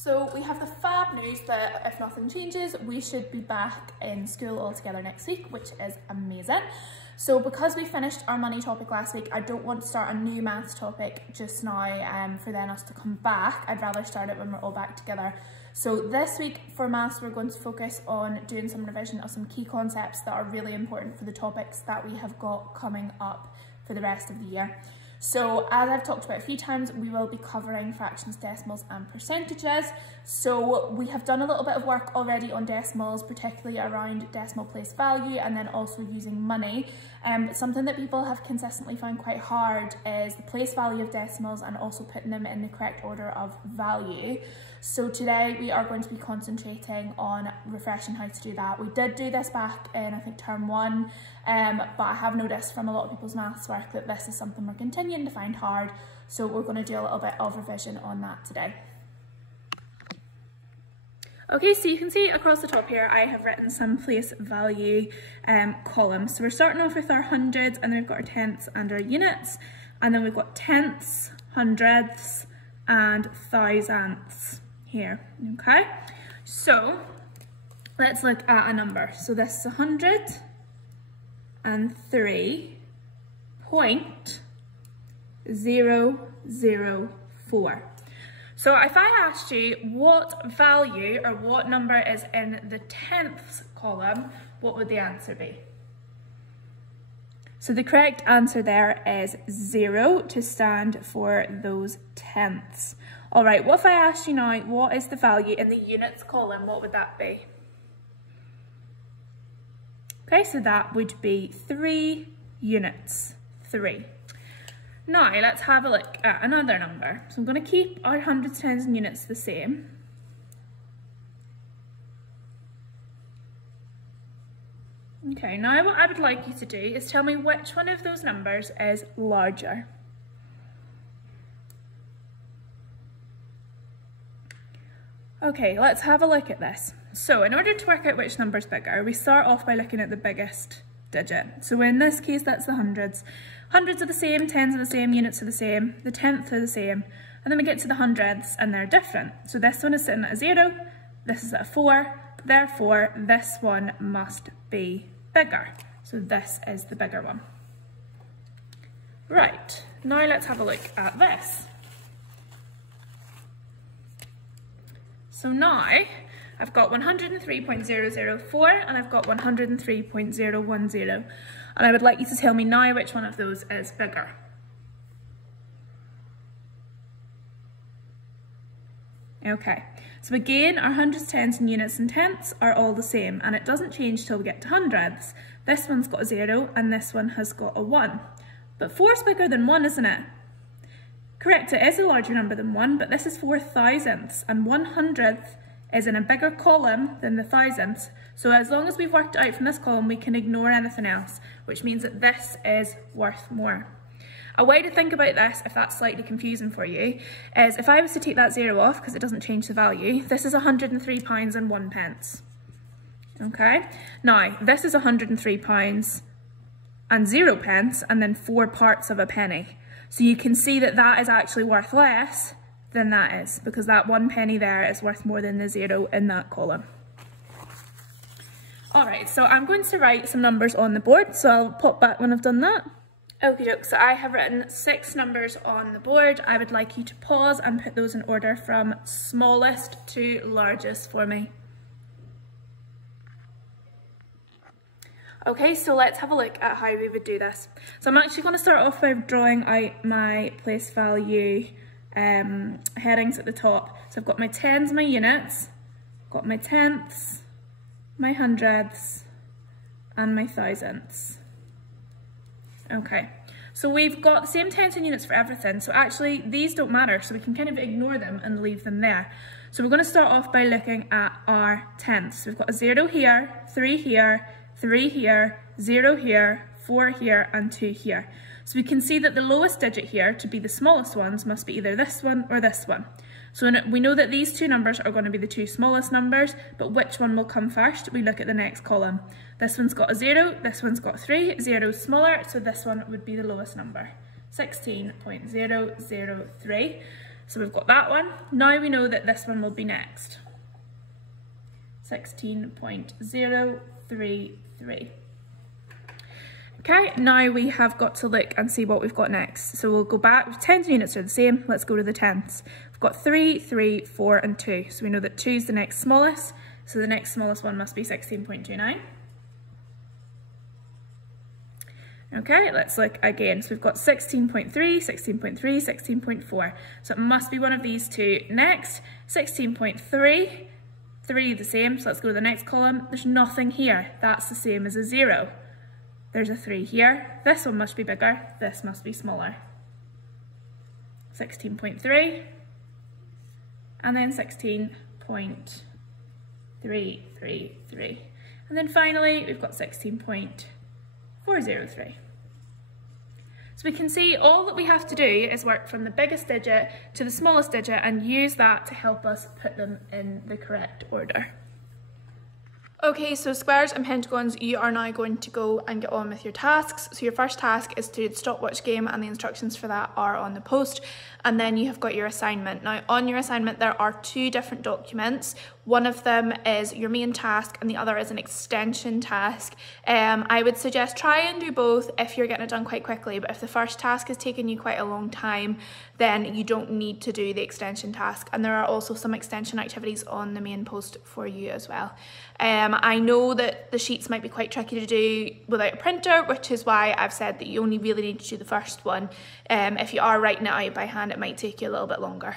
So we have the fab news that if nothing changes, we should be back in school all together next week, which is amazing. So because we finished our money topic last week, I don't want to start a new maths topic just now for then us to come back. I'd rather start it when we're all back together. So this week for maths, we're going to focus on doing some revision of some key concepts that are really important for the topics that we have got coming up for the rest of the year. So as I've talked about a few times, we will be covering fractions, decimals and percentages. So we have done a little bit of work already on decimals, particularly around decimal place value and then also using money. But something that people have consistently found quite hard is the place value of decimals and also putting them in the correct order of value. So today we are going to be concentrating on refreshing how to do that. We did do this back in, I think, term 1, but I have noticed from a lot of people's maths work that this is something we're continuing to find hard. So we're going to do a little bit of revision on that today. Okay, so you can see across the top here, I have written some place value columns. So we're starting off with our hundreds, and then we've got our tenths and our units, and then we've got tenths, hundredths, and thousandths here, okay? So let's look at a number. So this is 103.004. So if I asked you what value or what number is in the tenths column, what would the answer be? So the correct answer there is 0 to stand for those tenths. All right, what if I asked you now, what is the value in the units column? What would that be? Okay, so that would be 3 units, 3. Now, let's have a look at another number. So I'm going to keep our hundreds, tens and units the same. Okay, now what I would like you to do is tell me which one of those numbers is larger. Okay, let's have a look at this. So in order to work out which number is bigger, we start off by looking at the biggest digit. So in this case, that's the hundreds. Hundreds are the same, tens are the same, units are the same, the tenths are the same, and then we get to the hundredths and they're different. So this one is sitting at a 0, this is at a 4, therefore this one must be bigger. So this is the bigger one. Right, now let's have a look at this. So now I've got 103.004 and I've got 103.010. And I would like you to tell me now which one of those is bigger. Okay, so again, our hundreds, tens and units and tenths are all the same, and it doesn't change till we get to hundredths. This one's got a 0 and this one has got a 1. But 4 is bigger than 1, isn't it? Correct, it is a larger number than 1, but this is 4 thousandths, and 100th is in a bigger column than the thousandths. So as long as we've worked it out from this column, we can ignore anything else, which means that this is worth more. A way to think about this, if that's slightly confusing for you, is if I was to take that 0 off, because it doesn't change the value, this is £103 and 1 pence. Okay, now this is £103 and 0 pence, and then 4 parts of a penny. So you can see that that is actually worth less than that is, because that 1 penny there is worth more than the 0 in that column. Alright, so I'm going to write some numbers on the board, so I'll pop back when I've done that. Okie doke, so I have written 6 numbers on the board. I would like you to pause and put those in order from smallest to largest for me. Okay, so let's have a look at how we would do this. So I'm actually going to start off by drawing out my place value headings at the top. So I've got my tens, my units, got my tenths, my hundredths, and my thousandths. Okay, so we've got the same tens and units for everything, so actually these don't matter, so we can kind of ignore them and leave them there. So we're going to start off by looking at our tenths. So we've got a 0 here, 3 here, 3 here, 0 here, 4 here, and 2 here. So we can see that the lowest digit here, to be the smallest ones, must be either this one or this one. So we know that these two numbers are going to be the two smallest numbers, but which one will come first? We look at the next column. This one's got a 0, this one's got 3, 0 is smaller, so this one would be the lowest number, 16.003. So we've got that one. Now we know that this one will be next. 16.033. Okay, now we have got to look and see what we've got next. So we'll go back, tens units are the same, let's go to the tenths. We've got 3, 3, 4 and 2. So we know that 2 is the next smallest, so the next smallest one must be 16.29. Okay, let's look again. So we've got 16.3, 16.3, 16.4. So it must be one of these two. Next, 16.3, 3 the same, so let's go to the next column. There's nothing here, that's the same as a 0. There's a 3 here. This one must be bigger, this must be smaller. 16.3 and then 16.333. And then finally we've got 16.403. So we can see all that we have to do is work from the biggest digit to the smallest digit and use that to help us put them in the correct order. Okay, so squares and pentagons, you are now going to go and get on with your tasks. So your first task is to do the stopwatch game, and the instructions for that are on the post. And then you have got your assignment. Now on your assignment there are 2 different documents. One of them is your main task and the other is an extension task. I would suggest try and do both if you're getting it done quite quickly, but if the first task is taking you quite a long time, then you don't need to do the extension task. And there are also some extension activities on the main post for you as well. I know that the sheets might be quite tricky to do without a printer, which is why I've said that you only really need to do the first one. If you are writing it out by hand, it might take you a little bit longer.